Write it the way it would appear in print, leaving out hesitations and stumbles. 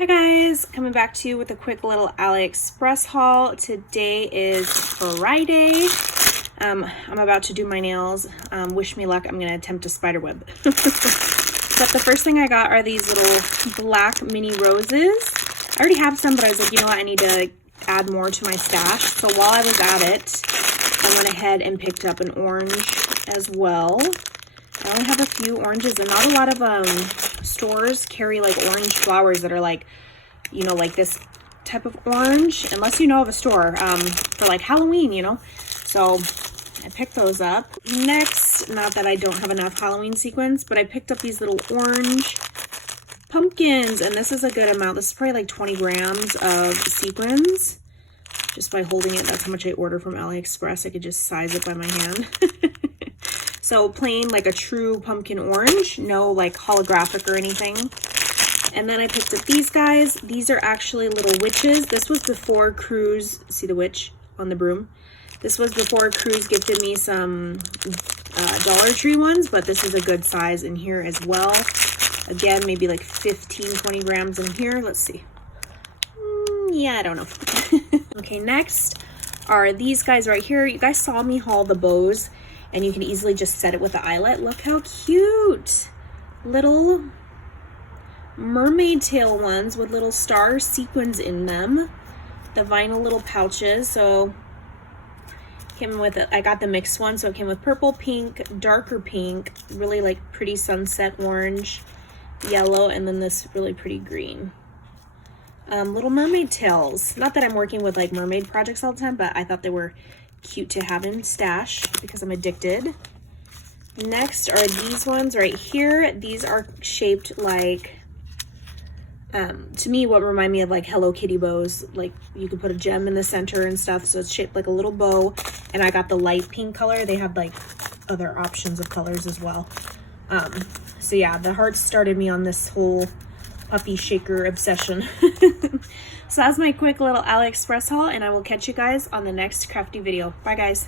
Hi guys, coming back to you with a quick little Aliexpress haul. Today is Friday. I'm about to do my nails. Wish me luck. I'm going to attempt a spider web. But the first thing I got are these little black mini roses. I already have some, but I was like, you know what? I need to add more to my stash. So while I was at it, I went ahead and picked up an orange as well. I only have a few oranges, and not a lot of stores carry like orange flowers that are like, you know, like this type of orange, unless you know of a store for like Halloween, you know. So I picked those up. Next, not that I don't have enough Halloween sequins, but I picked up these little orange pumpkins, and this is a good amount. This is probably like 20 grams of sequins. Just by holding it, that's how much I order from AliExpress. I could just size it by my hand. So plain, like a true pumpkin orange, no like holographic or anything. And then I picked up these guys. These are actually little witches. This was before Cruz, see the witch on the broom? This was before Cruz gifted me some Dollar Tree ones, but this is a good size in here as well. Again, maybe like 15, 20 grams in here. Let's see. Yeah, I don't know. Okay, next are these guys right here. You guys saw me haul the bows, and you can easily just set it with the eyelet. Look how cute. Little mermaid tail ones with little star sequins in them. The vinyl little pouches. So came with it. I got the mixed one, so it came with purple, pink, darker pink, really like pretty sunset orange, yellow, and then this really pretty green. Little mermaid tails. Not that I'm working with like mermaid projects all the time, but I thought they were cute to have in stash because I'm addicted. Next are these ones right here. These are shaped like to me what remind me of like Hello Kitty bows. Like you could put a gem in the center and stuff, so it's shaped like a little bow. And I got the light pink color. They have like other options of colors as well. So yeah, the heart started me on this whole puppy shaker obsession. So that's my quick little AliExpress haul, and I will catch you guys on the next crafty video. Bye guys.